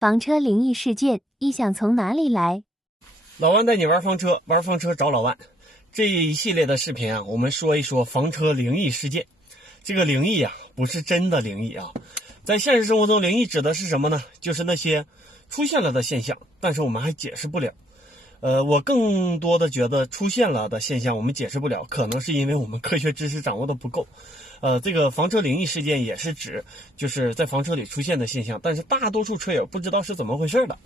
房车灵异事件，异响从哪里来？老万带你玩房车，玩房车找老万。这一系列的视频啊，我们说一说房车灵异事件。这个灵异啊，不是真的灵异啊。在现实生活中，灵异指的是什么呢？就是那些出现了的现象，但是我们还解释不了。我更多的觉得出现了的现象我们解释不了，可能是因为我们科学知识掌握的不够。这个房车灵异事件也是指就是在房车里出现的现象，但是大多数车友不知道是怎么回事的。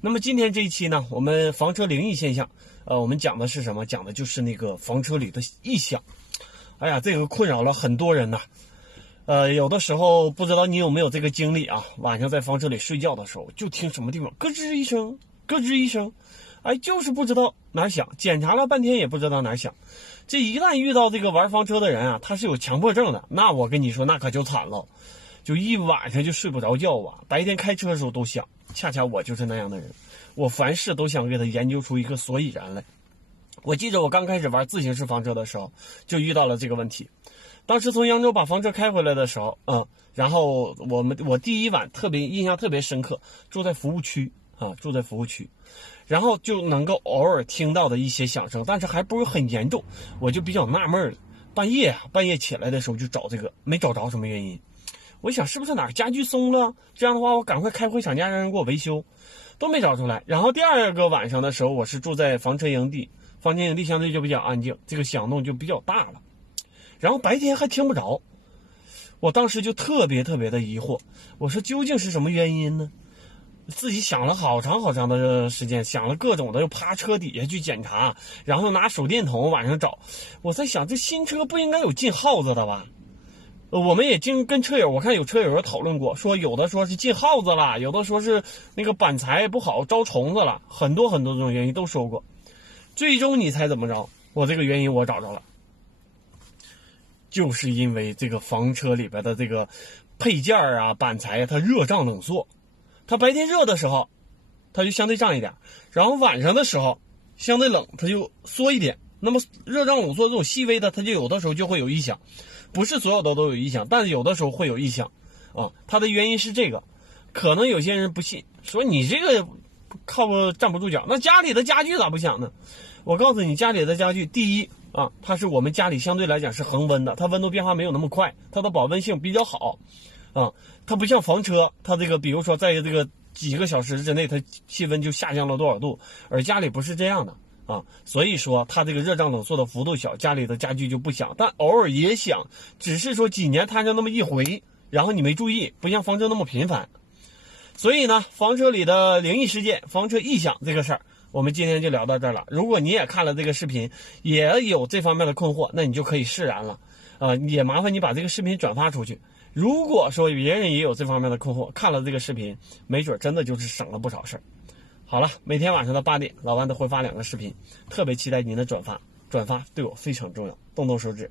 那么今天这一期呢，我们房车灵异现象，我们讲的是什么？讲的就是那个房车里的异响。哎呀，这个困扰了很多人呐。有的时候不知道你有没有这个经历啊？晚上在房车里睡觉的时候，就听什么地方咯吱一声，咯吱一声，哎，就是不知道哪儿响，检查了半天也不知道哪儿响。这一旦遇到这个玩房车的人啊，他是有强迫症的，那我跟你说，那可就惨了，就一晚上就睡不着觉啊，白天开车的时候都响。恰恰我就是那样的人，我凡事都想给他研究出一个所以然来。我记着我刚开始玩自行车房车的时候，就遇到了这个问题。当时从扬州把房车开回来的时候，然后我第一晚印象特别深刻，住在服务区，然后就能够偶尔听到的一些响声，但是还不是很严重，我就比较纳闷了。半夜起来的时候就找这个，没找着什么原因。我想是不是哪儿家具松了？这样的话我赶快开回厂家让人给我维修，都没找出来。然后第二个晚上的时候，我是住在房车营地相对就比较安静，这个响动就比较大了。然后白天还听不着，我当时就特别的疑惑，我说究竟是什么原因呢？自己想了好长的时间，想了各种的，又趴车底下去检查，然后拿手电筒晚上找。我在想，这新车不应该有进耗子的吧？我们也跟车友，我看有车友讨论过，说有的说是进耗子了，有的说是那个板材不好招虫子了，很多这种原因都说过。最终你猜怎么着？我这个原因我找着了，就是因为这个房车里边的这个配件啊、板材，它热胀冷缩。它白天热的时候，它就相对胀一点，然后晚上的时候相对冷，它就缩一点。那么热胀冷缩这种细微的，它就有的时候就会有异响。不是所有的都有异响，但是有的时候会有异响啊。它的原因是这个，可能有些人不信，说你这个站不住脚，那家里的家具咋不响呢？我告诉你，家里的家具，第一啊，它是我们家里相对来讲是恒温的，它温度变化没有那么快，它的保温性比较好啊。它不像房车，它这个比如说在这个几个小时之内，它气温就下降了多少度，而家里不是这样的。所以说它这个热胀冷缩的幅度小，家里的家具就不响，但偶尔也响，只是说几年摊上那么一回，然后你没注意，不像房车那么频繁。所以呢，房车里的灵异事件、房车异响这个事儿，我们今天就聊到这儿了。如果你也看了这个视频，也有这方面的困惑，那你就可以释然了也麻烦你把这个视频转发出去。如果说别人也有这方面的困惑，看了这个视频，没准真的就是省了不少事儿。好了，每天晚上的8点，老万都会发2个视频，特别期待您的转发对我非常重要，动动手指。